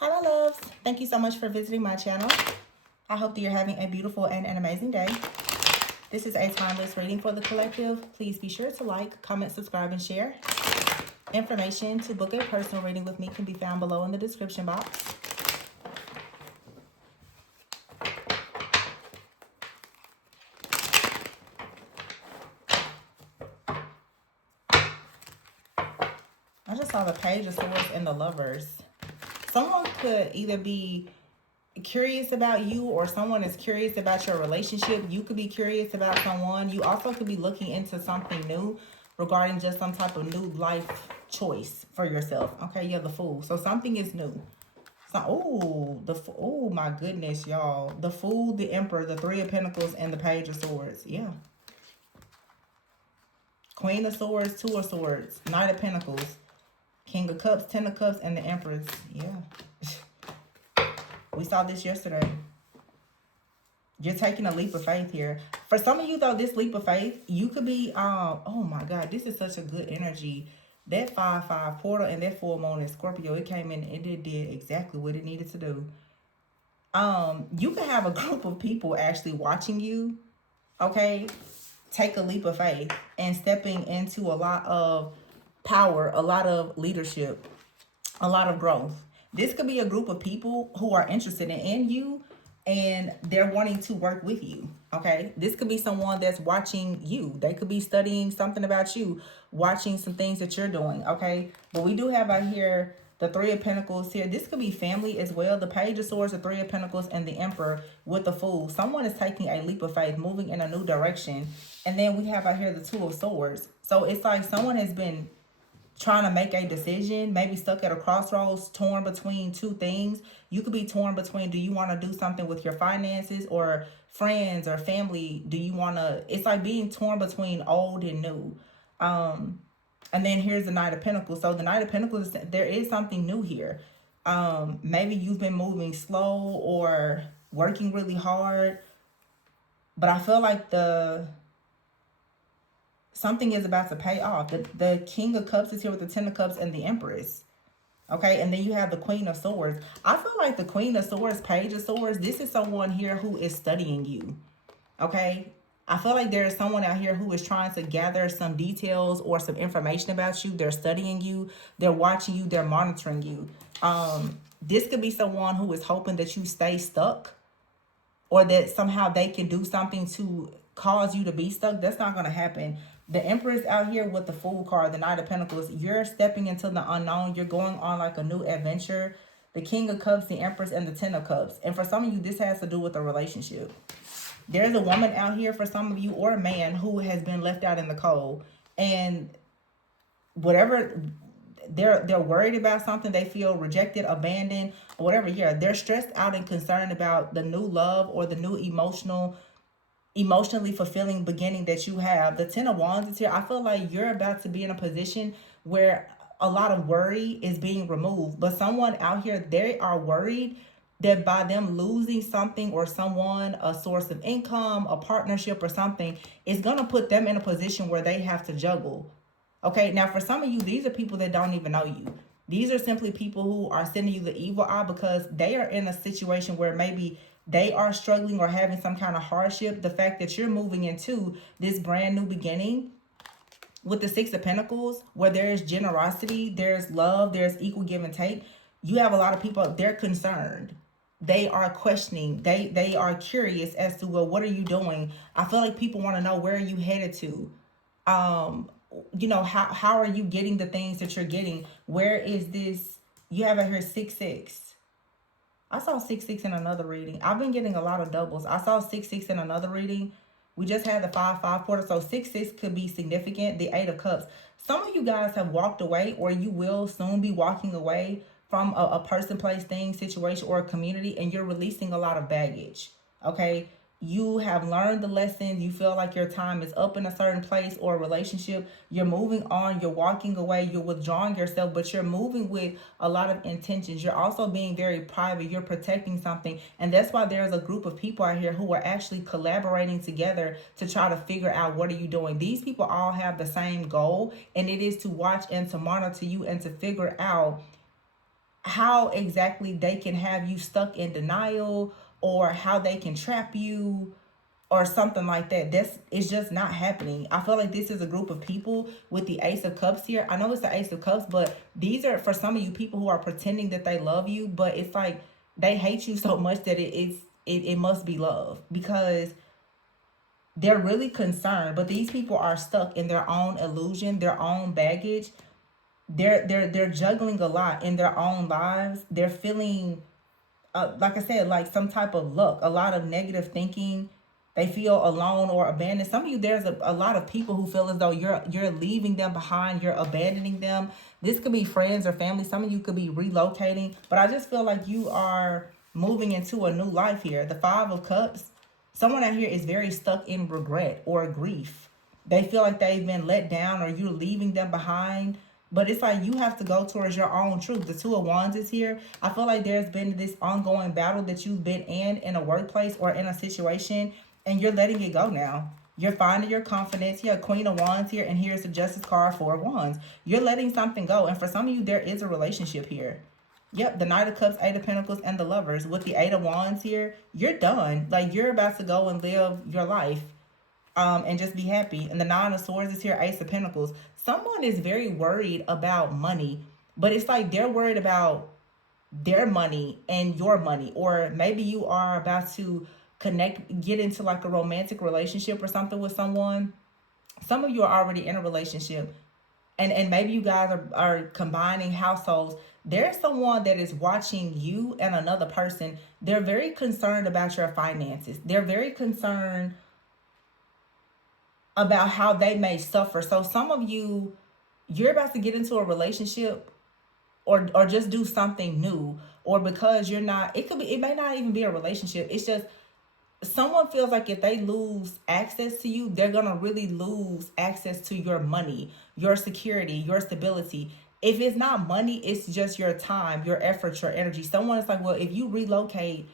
Hi, my loves. Thank you so much for visiting my channel. I hope that you're having a beautiful and an amazing day. This is a timeless reading for the collective. Please be sure to like, comment, subscribe, and share. Information to book a personal reading with me can be found below in the description box. I just saw the Page of Swords and the Lovers. Someone could either be curious about you or someone is curious about your relationship. You could be curious about someone. You also could be looking into something new regarding just some type of new life choice for yourself. Okay, yeah, the Fool. So something is new. So, oh my goodness, y'all. The Fool, the Emperor, the Three of Pentacles, and the Page of Swords. Yeah. Queen of Swords, Two of Swords, Knight of Pentacles, King of Cups, Ten of Cups, and the Empress. Yeah. We saw this yesterday. You're taking a leap of faith here. For some of you, though, this leap of faith, you could be, oh my God, this is such a good energy. That 5-5 portal and that full moon in Scorpio, it came in and it did exactly what it needed to do. You could have a group of people actually watching you, okay, take a leap of faith and stepping into a lot of power, a lot of leadership, a lot of growth. This could be a group of people who are interested in you and they're wanting to work with you. Okay. This could be someone that's watching you. They could be studying something about you, watching some things that you're doing. Okay. But we do have out here the Three of Pentacles here. This could be family as well. The Page of Swords, the Three of Pentacles, and the Emperor with the Fool. Someone is taking a leap of faith, moving in a new direction. And then we have out here the Two of Swords. So it's like someone has been trying to make a decision, maybe stuck at a crossroads, torn between two things. You could be torn between, do you want to do something with your finances or friends or family? Do you want to, it's like being torn between old and new. And then here's the Knight of Pentacles. So the Knight of Pentacles, there is something new here. Maybe you've been moving slow or working really hard, but I feel like something is about to pay off. The King of Cups is here with the Ten of Cups and the Empress. Okay, and then you have the Queen of Swords. I feel like the Queen of Swords, Page of Swords, this is someone here who is studying you. Okay, I feel like there is someone out here who is trying to gather some details or some information about you. They're studying you. They're watching you. They're monitoring you. This could be someone who is hoping that you stay stuck or that somehow they can do something to cause you to be stuck. That's not going to happen. The Empress out here with the Fool card, the Knight of Pentacles, you're stepping into the unknown. You're going on like a new adventure. The King of Cups, the Empress, and the Ten of Cups. And for some of you, this has to do with a relationship. There's a woman out here for some of you, or a man, who has been left out in the cold. And whatever, they're worried about something. They feel rejected, abandoned, or whatever. Yeah, they're stressed out and concerned about the new love or the new emotionally fulfilling beginning that you have. The Ten of Wands is here. I feel like you're about to be in a position where a lot of worry is being removed. But someone out here, they are worried that by them losing something or someone, a source of income, a partnership or something, is going to put them in a position where they have to juggle. Okay, now for some of you, these are people that don't even know you. These are simply people who are sending you the evil eye because they are in a situation where maybe they are struggling or having some kind of hardship. The fact that you're moving into this brand new beginning with the Six of Pentacles, where there is generosity, there's love, there's equal give and take. You have a lot of people, they're concerned. They are questioning. They are curious as to, well, what are you doing? I feel like people want to know, where are you headed to? You know, how are you getting the things that you're getting? Where is this? You have it here 6-6. I saw 6-6 in another reading. I've been getting a lot of doubles. I saw 6-6 in another reading. We just had the 5-5 portal. So 6-6 could be significant. The 8 of Cups. Some of you guys have walked away, or you will soon be walking away from a person, place, thing, situation, or a community, and you're releasing a lot of baggage. Okay? You have learned the lesson. You feel like your time is up in a certain place or a relationship. You're moving on. You're walking away. You're withdrawing yourself, but you're moving with a lot of intentions. You're also being very private. You're protecting something. And that's why there's a group of people out here who are actually collaborating together to try to figure out, what are you doing? These people all have the same goal, and it is to watch and to monitor you and to figure out how exactly they can have you stuck in denial, or how they can trap you or something like that. That's, it's just not happening. I feel like this is a group of people with the Ace of Cups here. I know it's the Ace of Cups, but these are for some of you people who are pretending that they love you, but it's like they hate you so much that it must be love, because they're really concerned. But these people are stuck in their own illusion, their own baggage. They're juggling a lot in their own lives. They're feeling, like I said, like some type of luck, a lot of negative thinking. They feel alone or abandoned. Some of you, there's a lot of people who feel as though you're leaving them behind, you're abandoning them. This could be friends or family. Some of you could be relocating, but I just feel like you are moving into a new life here. The Five of Cups. Someone out here is very stuck in regret or grief. They feel like they've been let down or you're leaving them behind. But it's like you have to go towards your own truth. The Two of Wands is here. I feel like there's been this ongoing battle that you've been in a workplace or in a situation, and you're letting it go now. You're finding your confidence. You have Queen of Wands here, and here's the Justice card, Four of Wands. You're letting something go. And for some of you, there is a relationship here. Yep, the Knight of Cups, Eight of Pentacles, and the Lovers. With the Eight of Wands here, you're done. Like, you're about to go and live your life, and just be happy. And the Nine of Swords is here, Ace of Pentacles. Someone is very worried about money, but it's like they're worried about their money and your money. Or maybe you are about to get into like a romantic relationship or something with someone. Some of you are already in a relationship, and maybe you guys are combining households. There's someone that is watching you and another person. They're very concerned about your finances. They're very concerned about how they may suffer. So some of you, you're about to get into a relationship, or just do something new, or because you're not, it may not even be a relationship. It's just someone feels like if they lose access to you, they're gonna really lose access to your money, your security, your stability. If it's not money, it's just your time, your effort, your energy. Someone is like, well, if you relocate,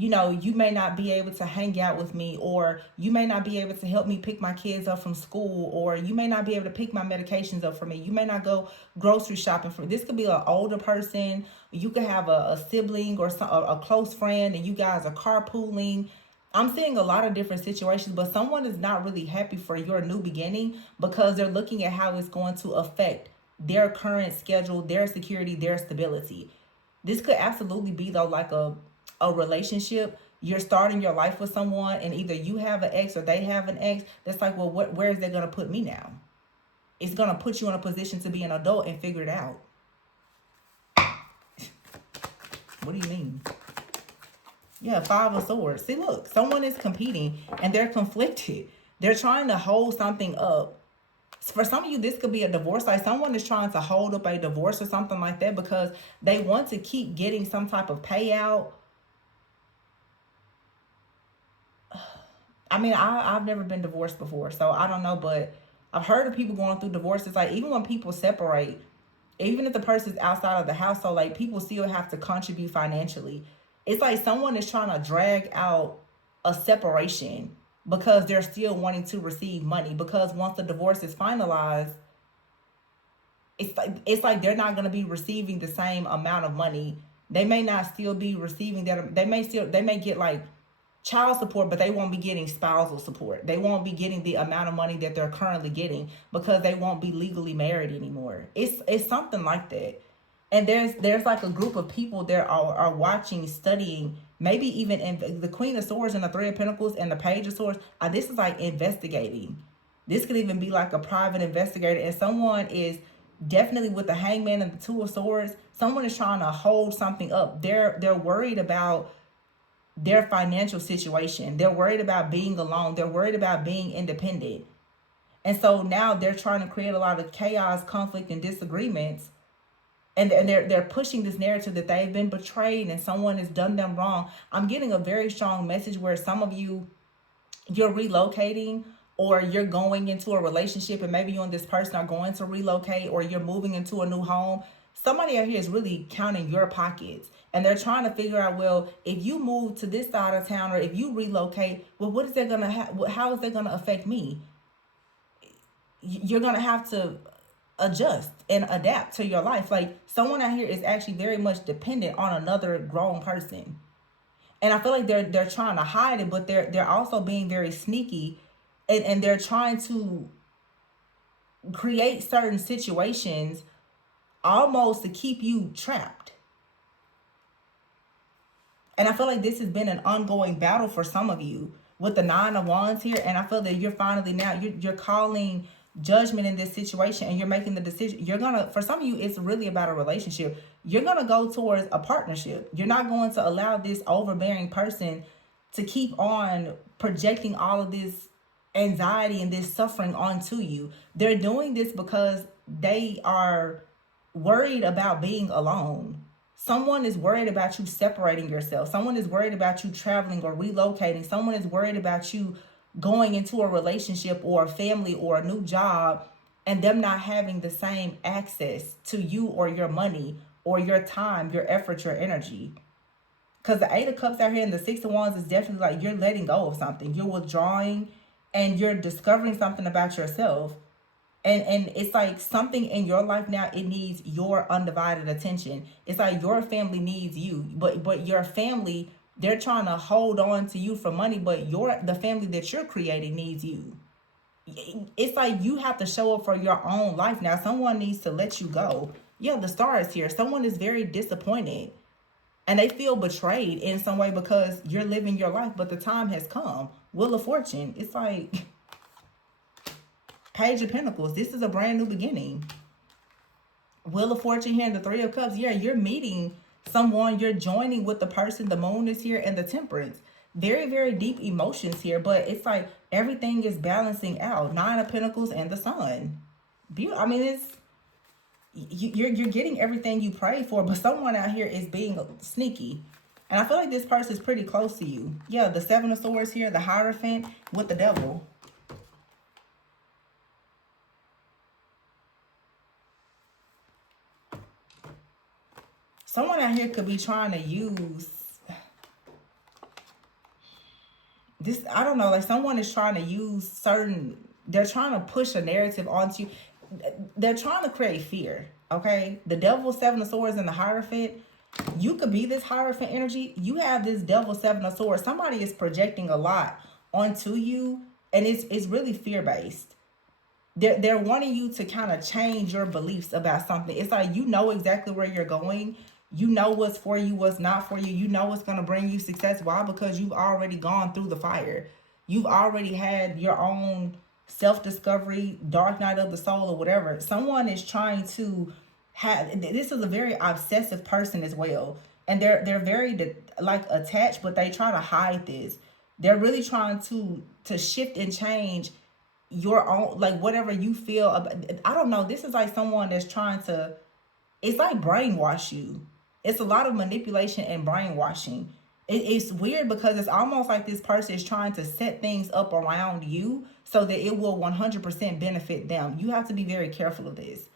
you may not be able to hang out with me, or you may not be able to help me pick my kids up from school, or you may not be able to pick my medications up for me. You may not go grocery shopping for me. This could be an older person. You could have a sibling or a close friend, and you guys are carpooling. I'm seeing a lot of different situations, but someone is not really happy for your new beginning because they're looking at how it's going to affect their current schedule, their security, their stability. This could absolutely be though like a relationship. You're starting your life with someone, and either you have an ex or they have an ex. That's like, well, where is that going to put me now? It's going to put you in a position to be an adult and figure it out. What do you mean? Yeah, Five of Swords. See, look, someone is competing and they're conflicted. They're trying to hold something up. For some of you, this could be a divorce. Like someone is trying to hold up a divorce or something like that because they want to keep getting some type of payout. I mean, I've never been divorced before, so I don't know, but I've heard of people going through divorces. Like even when people separate, even if the person's outside of the household, like people still have to contribute financially. It's like someone is trying to drag out a separation because they're still wanting to receive money. Because once the divorce is finalized, it's like they're not going to be receiving the same amount of money. They may not still be receiving that. They may get like child support, but they won't be getting spousal support. They won't be getting the amount of money that they're currently getting because they won't be legally married anymore. It's something like that. And there's like a group of people that are watching, studying, maybe even in the Queen of Swords and the Three of Pentacles and the Page of Swords. This is like investigating. This could even be like a private investigator, and someone is definitely with the Hangman and the Two of Swords. Someone is trying to hold something up. They're worried about their financial situation. They're worried about being alone. They're worried about being independent. And so now they're trying to create a lot of chaos, conflict, and disagreements. And they're pushing this narrative that they've been betrayed and someone has done them wrong. I'm getting a very strong message where some of you, you're relocating, or you're going into a relationship, and maybe you and this person are going to relocate, or you're moving into a new home. Somebody out here is really counting your pockets, and they're trying to figure out, well, if you move to this side of town, or if you relocate, well, what is that gonna how is that gonna affect me? You're gonna have to adjust and adapt to your life. Like someone out here is actually very much dependent on another grown person. And I feel like they're trying to hide it, but they're also being very sneaky, and they're trying to create certain situations almost to keep you trapped. And I feel like this has been an ongoing battle for some of you with the Nine of Wands here. And I feel that you're finally now, you're calling judgment in this situation, and you're making the decision. You're going to, for some of you, it's really about a relationship. You're going to go towards a partnership. You're not going to allow this overbearing person to keep on projecting all of this anxiety and this suffering onto you. They're doing this because they are worried about being alone. Someone is worried about you separating yourself. Someone is worried about you traveling or relocating. Someone is worried about you going into a relationship or a family or a new job, and them not having the same access to you or your money or your time, your effort, your energy. Because the Eight of Cups out here and the Six of Wands is definitely like you're letting go of something. You're withdrawing and you're discovering something about yourself. And it's like something in your life now, it needs your undivided attention. It's like your family needs you, but your family, they're trying to hold on to you for money, but the family that you're creating needs you. It's like you have to show up for your own life now. Someone needs to let you go. Yeah, the star is here. Someone is very disappointed and they feel betrayed in some way because you're living your life, but the time has come. Wheel of Fortune. It's like Page of Pentacles. This is a brand new beginning. Wheel of Fortune here and the Three of Cups. Yeah, you're meeting someone. You're joining with the person. The Moon is here and the Temperance. Very, very deep emotions here, but it's like everything is balancing out. Nine of Pentacles and the Sun. I mean, it's you're getting everything you pray for, but someone out here is being sneaky. And I feel like this person is pretty close to you. Yeah, the Seven of Swords here, the Hierophant with the Devil. Someone out here could be trying to use this. I don't know, like someone is trying to use they're trying to push a narrative onto you. They're trying to create fear, okay? The Devil, Seven of Swords, and the Hierophant. You could be this Hierophant energy. You have this Devil, Seven of Swords. Somebody is projecting a lot onto you, and it's really fear-based. They're wanting you to kind of change your beliefs about something. It's like you know exactly where you're going. You know what's for you, what's not for you. You know what's going to bring you success. Why? Because you've already gone through the fire. You've already had your own self-discovery, dark night of the soul or whatever. Someone is trying to have, this is a very obsessive person as well. And they're very like attached, but they try to hide this. They're really trying to shift and change your own, like whatever you feel about. I don't know, this is like someone that's trying to, it's like brainwash you. It's a lot of manipulation and brainwashing. It's weird because it's almost like this person is trying to set things up around you so that it will 100% benefit them. You have to be very careful of this.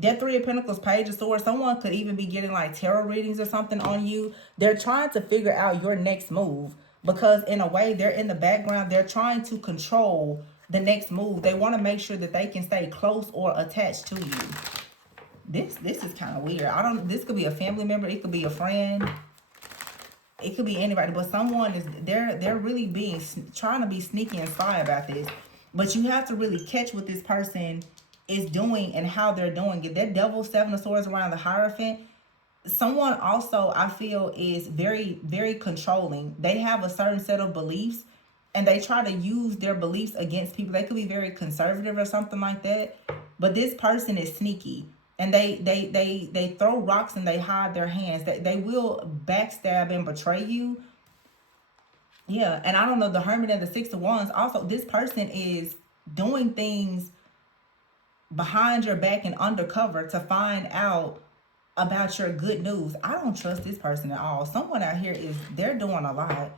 That Three of Pentacles, Page of Swords, someone could even be getting like tarot readings or something on you. They're trying to figure out your next move because in a way they're in the background. They're trying to control the next move. They want to make sure that they can stay close or attached to you. This is kind of weird. This could be a family member. It could be a friend. It could be anybody, but someone is, they're really trying to be sneaky and spy about this. But you have to really catch what this person is doing and how they're doing it. That Devil, Seven of Swords around the Hierophant. Someone also, I feel, is very, very controlling. They have a certain set of beliefs and they try to use their beliefs against people. They could be very conservative or something like that. But this person is sneaky. And they throw rocks and they hide their hands. They will backstab and betray you. Yeah, and I don't know, the Hermit and the Six of Wands. Also, this person is doing things behind your back and undercover to find out about your good news. I don't trust this person at all. Someone out here they're doing a lot.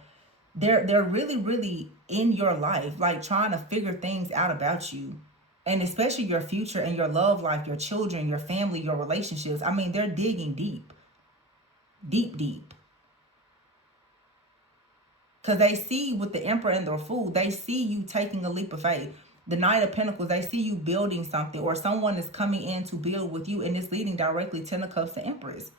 They're really, really in your life, like trying to figure things out about you. And especially your future and your love life, your children, your family, your relationships. I mean, they're digging deep. Deep, deep. Because they see with the Emperor and the Fool, they see you taking a leap of faith. The Knight of Pentacles, they see you building something, or someone is coming in to build with you, and it's leading directly. Ten of Cups to Empress.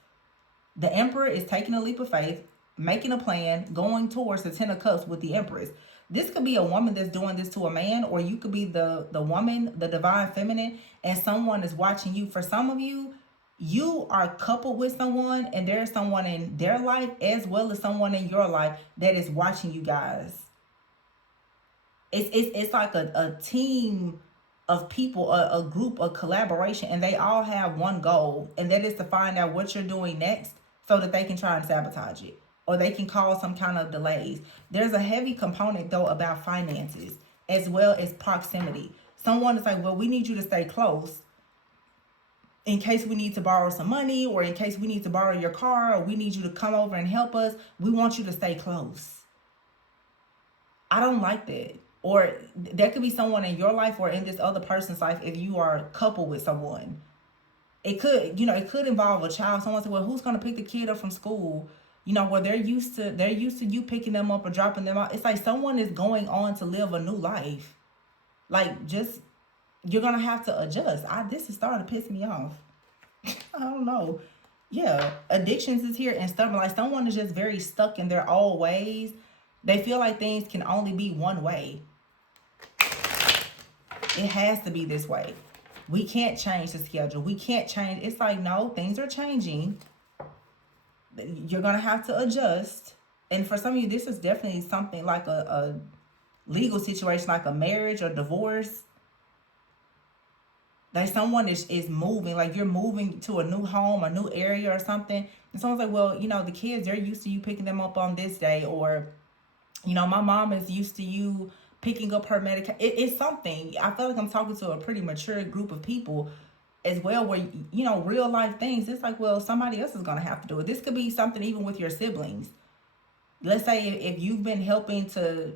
The Emperor is taking a leap of faith, making a plan, going towards the Ten of Cups with the Empress. This could be a woman that's doing this to a man, or you could be the woman, the divine feminine, and someone is watching you. For some of you, you are coupled with someone, and there's someone in their life as well as someone in your life that is watching you guys. It's like a team of people, a group, a collaboration, and they all have one goal, and that is to find out what you're doing next so that they can try and sabotage it, or they can cause some kind of delays. There's a heavy component, though, about finances as well as proximity. Someone is like, well, we need you to stay close in case we need to borrow some money, or in case we need to borrow your car, or we need you to come over and help us. We want you to stay close. I don't like that. Or there could be someone in your life or in this other person's life if you are coupled with someone. It could, it could involve a child. Someone said, well, who's going to pick the kid up from school? Where they're used to you picking them up or dropping them out. It's like someone is going on to live a new life. Like, just, you're going to have to adjust. This is starting to piss me off. I don't know. Yeah, addictions is here and stubborn. Like, someone is just very stuck in their old ways. They feel like things can only be one way. It has to be this way. We can't change the schedule. We can't change. It's like, no, things are changing. You're going to have to adjust. And for some of you, this is definitely something like a legal situation, like a marriage or divorce. That someone is moving, like you're moving to a new home, a new area or something. And someone's like, well, the kids, they're used to you picking them up on this day. Or, my mom is used to you picking up her medication. It's something. I feel like I'm talking to a pretty mature group of people as well, where, real life things. It's like, well, somebody else is going to have to do it. This could be something even with your siblings. Let's say if you've been helping to,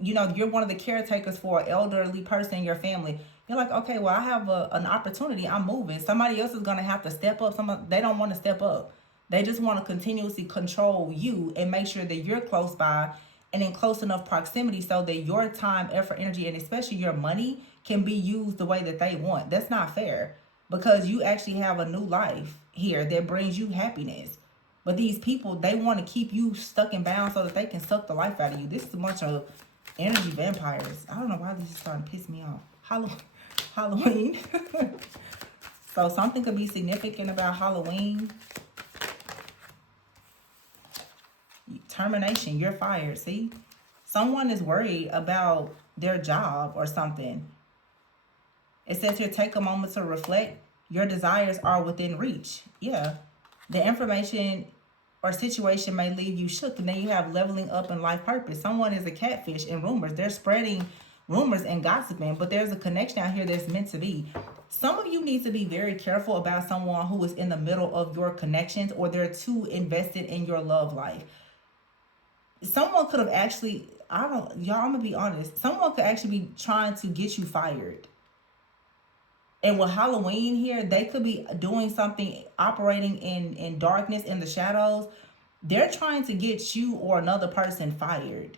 you're one of the caretakers for an elderly person in your family. You're like, okay, well, I have an opportunity. I'm moving. Somebody else is going to have to step up. They don't want to step up. They just want to continuously control you and make sure that you're close by and in close enough proximity so that your time, effort, energy, and especially your money can be used the way that they want. That's not fair, because you actually have a new life here that brings you happiness. But these people, they want to keep you stuck and bound so that they can suck the life out of you. This is a bunch of energy vampires. I don't know why this is starting to piss me off. Halloween. So something could be significant about Halloween. Termination, you're fired. See, someone is worried about their job or something. It says here, take a moment to reflect. Your desires are within reach. Yeah, the information or situation may leave you shook, and then you have leveling up in life purpose. Someone is a catfish in rumors. They're spreading rumors and gossiping, but there's a connection out here that's meant to be. Some of you need to be very careful about someone who is in the middle of your connections, or they're too invested in your love life. Someone could have actually, I'm gonna be honest, someone could actually be trying to get you fired. And with Halloween here, they could be doing something, operating in darkness, in the shadows. They're trying to get you or another person fired.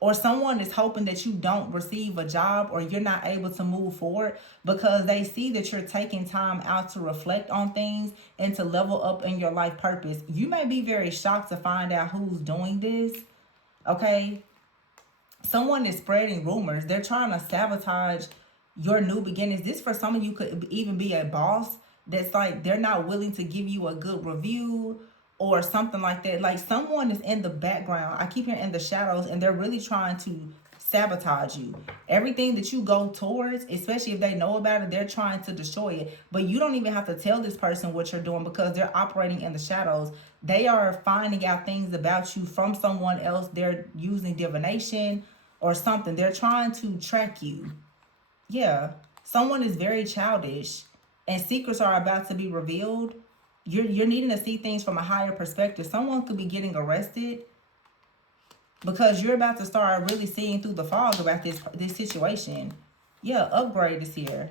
Or someone is hoping that you don't receive a job, or you're not able to move forward, because they see that you're taking time out to reflect on things and to level up in your life purpose. You may be very shocked to find out who's doing this. Okay? Someone is spreading rumors. They're trying to sabotage your new beginnings. This, for some of you, could even be a boss that's like, they're not willing to give you a good review or something like that. Like, someone is in the background. I keep hearing in the shadows, and they're really trying to sabotage you. Everything that you go towards, especially if they know about it, they're trying to destroy it. But you don't even have to tell this person what you're doing, because they're operating in the shadows. They are finding out things about you from someone else. They're using divination or something. They're trying to track you. Yeah, someone is very childish, and secrets are about to be revealed. You're needing to see things from a higher perspective. Someone could be getting arrested because you're about to start really seeing through the fog about this situation. Yeah, upgrade is here.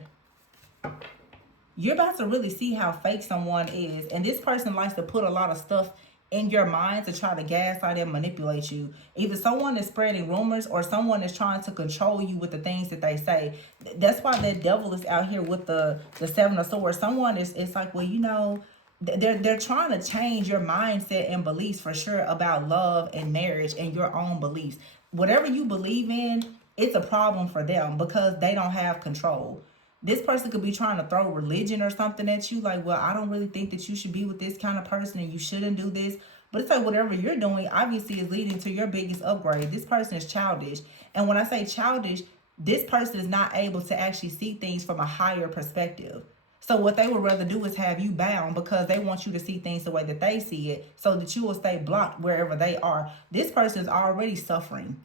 You're about to really see how fake someone is. And this person likes to put a lot of stuff in your mind to try to gaslight and manipulate you. Either someone is spreading rumors or someone is trying to control you with the things that they say. That's why the devil is out here with the seven of swords. Someone is, it's like, well, they're trying to change your mindset and beliefs for sure about love and marriage and your own beliefs. Whatever you believe in, it's a problem for them because they don't have control. This person could be trying to throw religion or something at you, like, well, I don't really think that you should be with this kind of person and you shouldn't do this. But it's like whatever you're doing obviously is leading to your biggest upgrade. This person is childish. And when I say childish, this person is not able to actually see things from a higher perspective. So what they would rather do is have you bound because they want you to see things the way that they see it so that you will stay blocked wherever they are. This person is already suffering.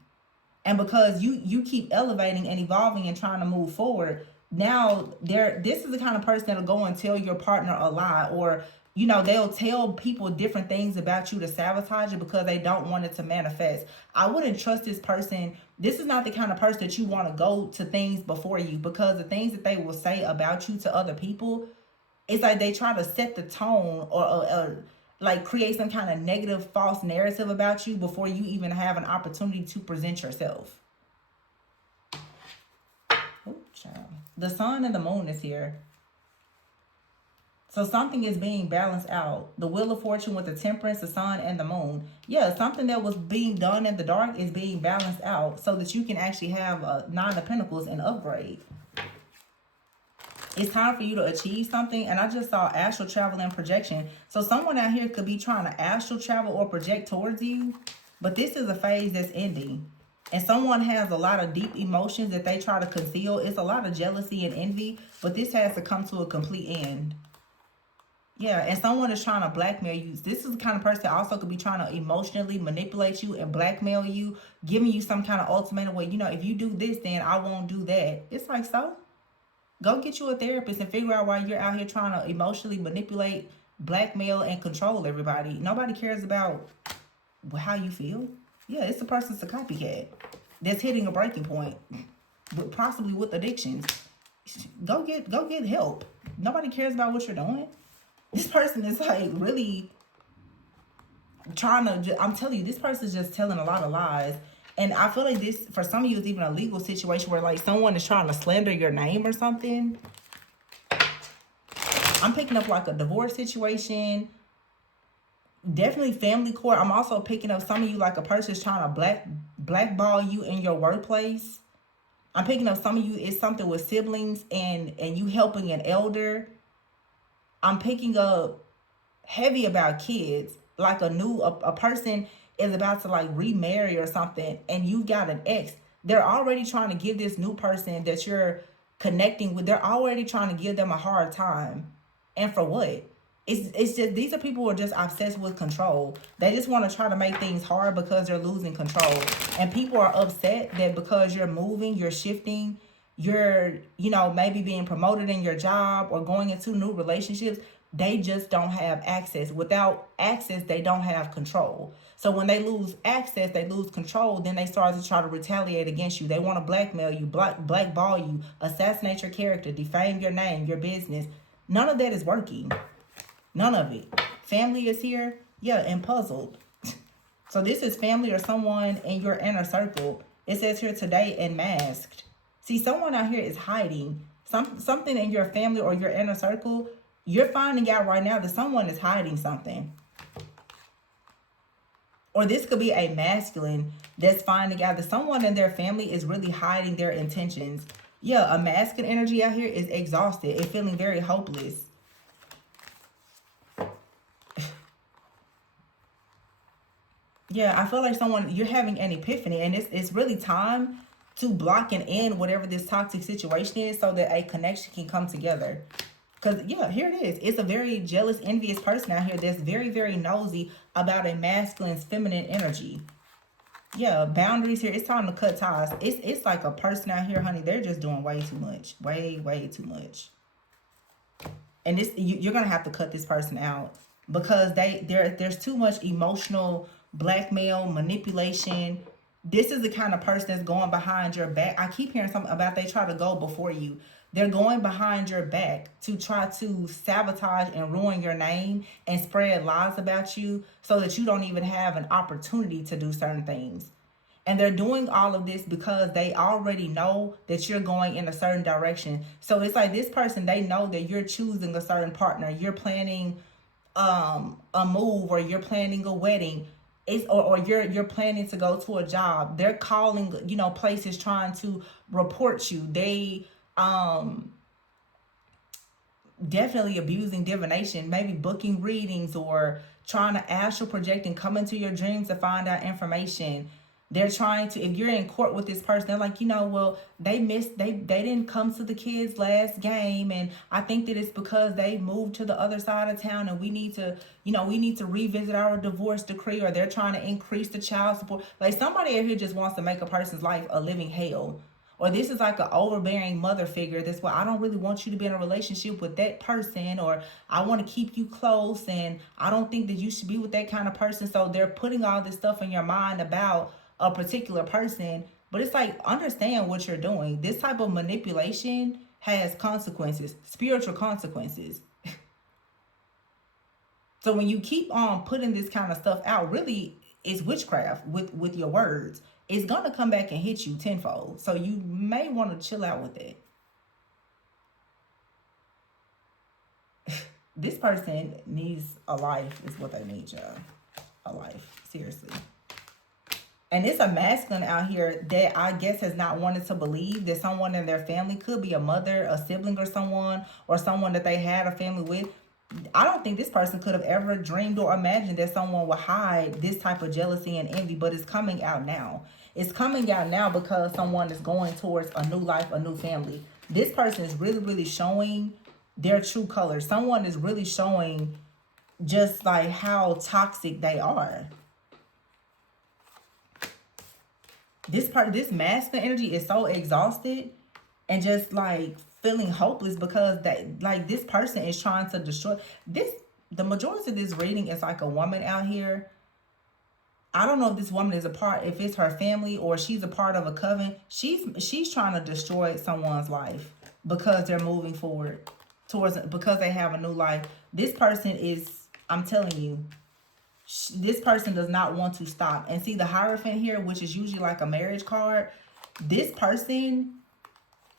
And because you keep elevating and evolving and trying to move forward, now this is the kind of person that'll go and tell your partner a lie, or they'll tell people different things about you to sabotage it because they don't want it to manifest. I wouldn't trust this person. This is not the kind of person that you want to go to things before you, because the things that they will say about you to other people, it's like they try to set the tone or like create some kind of negative false narrative about you before you even have an opportunity to present yourself. Oh, child. The sun and the moon is here. So something is being balanced out. The wheel of fortune with the temperance, the sun, and the moon. Yeah, something that was being done in the dark is being balanced out so that you can actually have a nine of pentacles and upgrade. It's time for you to achieve something. And I just saw astral travel and projection. So someone out here could be trying to astral travel or project towards you. But this is a phase that's ending. And someone has a lot of deep emotions that they try to conceal. It's a lot of jealousy and envy. But this has to come to a complete end. Yeah, and someone is trying to blackmail you. This is the kind of person that also could be trying to emotionally manipulate you and blackmail you, giving you some kind of ultimatum where, if you do this, then I won't do that. It's like, so? Go get you a therapist and figure out why you're out here trying to emotionally manipulate, blackmail, and control everybody. Nobody cares about how you feel. Yeah, it's the person's a copycat that's hitting a breaking point, possibly with addictions. Go get help. Nobody cares about what you're doing. This person is like really trying to, I'm telling you, this person is just telling a lot of lies. And I feel like this, for some of you, is even a legal situation where like someone is trying to slander your name or something. I'm picking up like a divorce situation. Definitely family court. I'm also picking up some of you like a person is trying to blackball you in your workplace. I'm picking up some of you, it's something with siblings and you helping an elder. I'm picking up heavy about kids, like a person is about to like remarry or something, and you got an ex. They're already trying to give this new person that you're connecting with, they're already trying to give them a hard time. And for what? It's just, these are people who are just obsessed with control. They just want to try to make things hard because they're losing control. And people are upset that because you're moving, you're shifting, you're, maybe being promoted in your job or going into new relationships, they just don't have access. Without access, they don't have control. So when they lose access, they lose control, then they start to try to retaliate against you. They want to blackmail you, blackball you, assassinate your character, defame your name, your business. None of that is working. None of it. Family is here, yeah, and puzzled. So this is family or someone in your inner circle. It says here today and masked. See, someone out here is hiding. Something in your family or your inner circle, you're finding out right now that someone is hiding something. Or this could be a masculine that's finding out that someone in their family is really hiding their intentions. Yeah, a masculine energy out here is exhausted and feeling very hopeless. Yeah, I feel like you're having an epiphany, and it's really time to block and end whatever this toxic situation is so that a connection can come together. Because, yeah, here it is. It's a very jealous, envious person out here that's very, very nosy about a masculine's feminine energy. Yeah, boundaries here. It's time to cut ties. It's like a person out here, honey, they're just doing way too much. Way, way too much. And you're going to have to cut this person out because there's too much emotional blackmail, manipulation. This is the kind of person that's going behind your back. I keep hearing something about they try to go before you. They're going behind your back to try to sabotage and ruin your name and spread lies about you so that you don't even have an opportunity to do certain things. And they're doing all of this because they already know that you're going in a certain direction. So it's like this person, they know that you're choosing a certain partner. You're planning a move, or you're planning a wedding. Or you're planning to go to a job. They're calling, places trying to report you. They definitely abusing divination, maybe booking readings or trying to astral project and come into your dreams to find out information. They're trying to, if you're in court with this person, they're like, well, they didn't come to the kids' last game, and I think that it's because they moved to the other side of town, and we need to revisit our divorce decree, or they're trying to increase the child support. Like, somebody out here just wants to make a person's life a living hell. Or this is like an overbearing mother figure. That's why I don't really want you to be in a relationship with that person, or I want to keep you close, and I don't think that you should be with that kind of person. So they're putting all this stuff in your mind about a particular person. But it's like, understand what you're doing. This type of manipulation has consequences, spiritual consequences. So when you keep on putting this kind of stuff out, really, it's witchcraft with your words. It's gonna come back and hit you tenfold. So you may want to chill out with it. This person needs a life, is what they need, y'all. A life, seriously. And it's a masculine out here that I guess has not wanted to believe that someone in their family, could be a mother, a sibling, or someone that they had a family with. I don't think this person could have ever dreamed or imagined that someone would hide this type of jealousy and envy, but it's coming out now. It's coming out now because someone is going towards a new life, a new family. This person is really, really showing their true colors. Someone is really showing just like how toxic they are. This masculine energy is so exhausted and just like feeling hopeless because this person is trying to destroy this. The majority of this reading is like a woman out here. I don't know if this woman is if it's her family or she's a part of a coven. She's trying to destroy someone's life because they're moving forward because they have a new life. This person is, I'm telling you, this person does not want to stop. And see the Hierophant here, which is usually like a marriage card. This person,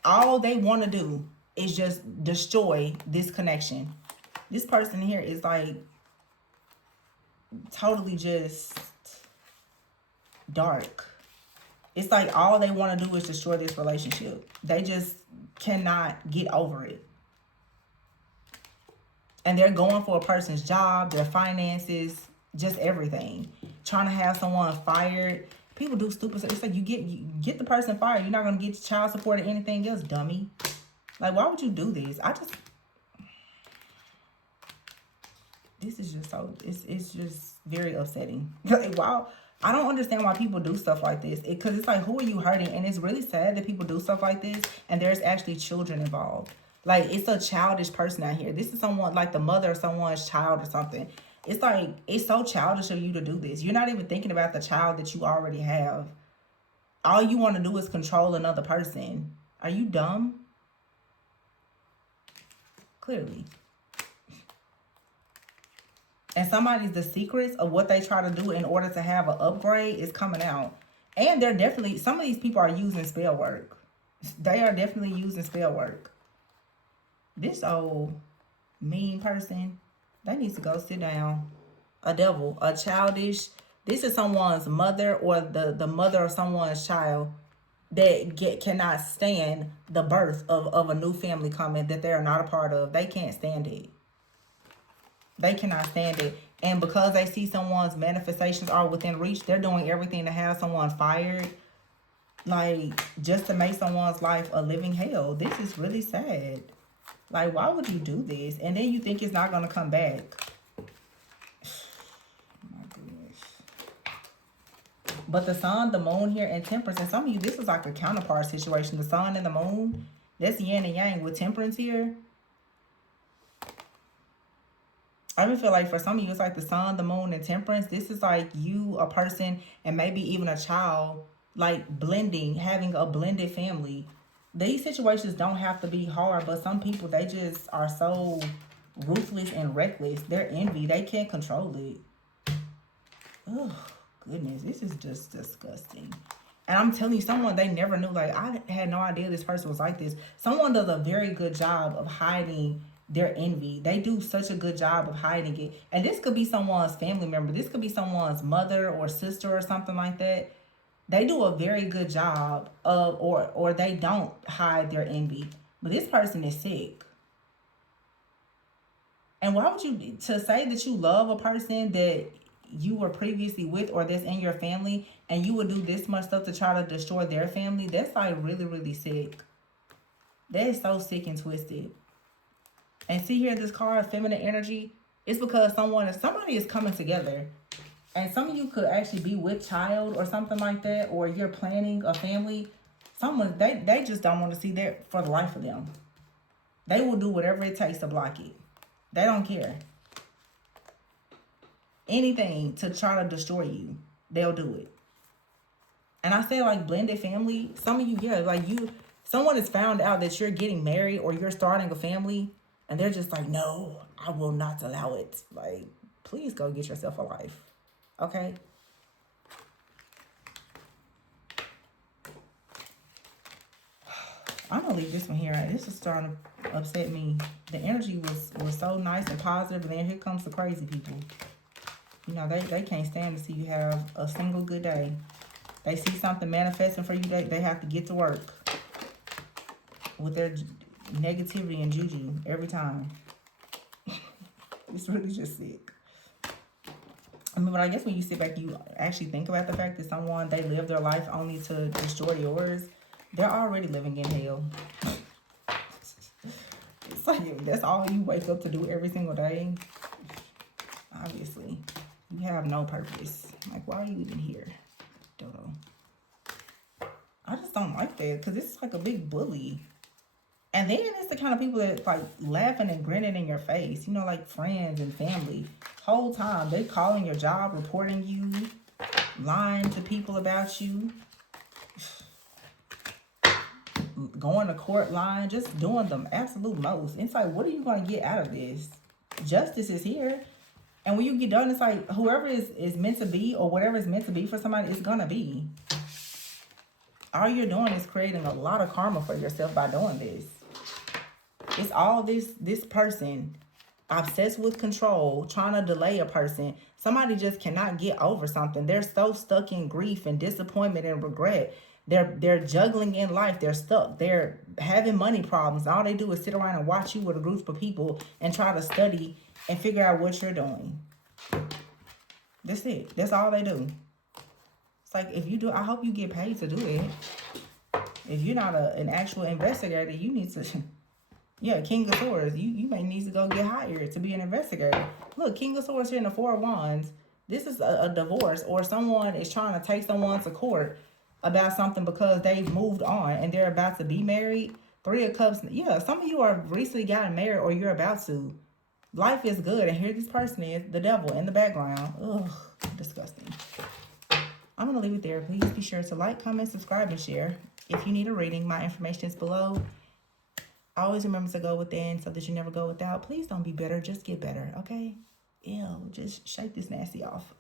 all they want to do is just destroy this connection. This person here is like totally just dark. It's like all they want to do is destroy this relationship. They just cannot get over it. And they're going for a person's job, their finances, just everything. Trying to have someone fired. People do stupid stuff. It's like you get the person fired. You're not going to get child support or anything else, dummy. Like, why would you do this? This is just so, it's just very upsetting. Like, wow. I don't understand why people do stuff like this. Because it's like, who are you hurting? And it's really sad that people do stuff like this and there's actually children involved. Like, it's a childish person out here. This is someone, like the mother of someone's child or something. It's like, it's so childish of you to do this. You're not even thinking about the child that you already have. All you want to do is control another person. Are you dumb? Clearly. And the secrets of what they try to do in order to have an upgrade is coming out. And they're definitely, some of these people are using spell work. They are definitely using spell work. This old mean person, they need to go sit down. A devil, a childish. This is someone's mother or the mother of someone's child that cannot stand the birth of a new family coming that they are not a part of. They can't stand it. They cannot stand it. And because they see someone's manifestations are within reach, they're doing everything to have someone fired. Like, just to make someone's life a living hell. This is really sad. Like, why would you do this? And then you think it's not going to come back. My goodness. But the sun, the moon here, and temperance. And some of you, this is like a counterpart situation. The sun and the moon. That's yin and yang with temperance here. I even feel like for some of you, it's like the sun, the moon, and temperance. This is like you, a person, and maybe even a child, like blending, having a blended family These situations don't have to be hard, but some people, they just are so ruthless and reckless. Their envy, they can't control it. Oh, goodness, this is just disgusting. And I'm telling you, someone they never knew. Like, I had no idea this person was like this. Someone does a very good job of hiding their envy. They do such a good job of hiding it. And this could be someone's family member. This could be someone's mother or sister or something like that. They do a very good job of, or they don't hide their envy. But this person is sick. And why would you, to say that you love a person that you were previously with or that's in your family, and you would do this much stuff to try to destroy their family? That's like really, really sick. That is so sick and twisted. And see here, this card, feminine energy, it's because somebody is coming together. And some of you could actually be with child or something like that, or you're planning a family. Someone, they just don't want to see that for the life of them. They will do whatever it takes to block it. They don't care. Anything to try to destroy you, they'll do it. And I say, like, blended family. Some of you, yeah, like someone has found out that you're getting married or you're starting a family, and they're just like, no, I will not allow it. Like, please go get yourself a life. Okay? I'm gonna leave this one here. This is starting to upset me. The energy was so nice and positive, and then here comes the crazy people. You know, they can't stand to see you have a single good day. They see something manifesting for you, they have to get to work with their negativity and juju every time. It's really just sick. I mean, but I guess when you sit back, you actually think about the fact that someone, they live their life only to destroy yours. They're already living in hell. It's like, if that's all you wake up to do every single day, obviously, you have no purpose. Like, why are you even here, Dodo? I just don't like that, because it's like a big bully. And then it's the kind of people that like laughing and grinning in your face, you know, like friends and family. Whole time they calling your job, reporting you, lying to people about you, going to court, lying, just doing the absolute most. It's like, what are you going to get out of this? Justice is here. And when you get done, it's like whoever is meant to be, or whatever is meant to be for somebody, it's going to be. All you're doing is creating a lot of karma for yourself by doing this. It's all this person obsessed with control, trying to delay a person. Somebody just cannot get over something. They're so stuck in grief and disappointment and regret. They're juggling in life. They're stuck. They're having money problems. All they do is sit around and watch you with a group of people and try to study and figure out what you're doing. That's it. That's all they do. It's like, if you do, I hope you get paid to do it. If you're not an actual investigator, you need to... Yeah, King of Swords. You may need to go get hired to be an investigator. Look, King of Swords here in the Four of Wands. This is a divorce, or someone is trying to take someone to court about something because they've moved on and they're about to be married. Three of Cups. Yeah, some of you are recently gotten married or you're about to. Life is good, and here this person is, the devil in the background. Ugh, disgusting. I'm going to leave it there. Please be sure to like, comment, subscribe, and share. If you need a reading, my information is below. Always remember to go within so that you never go without. Please don't be bitter. Just get better, okay? Ew, just shake this nasty off.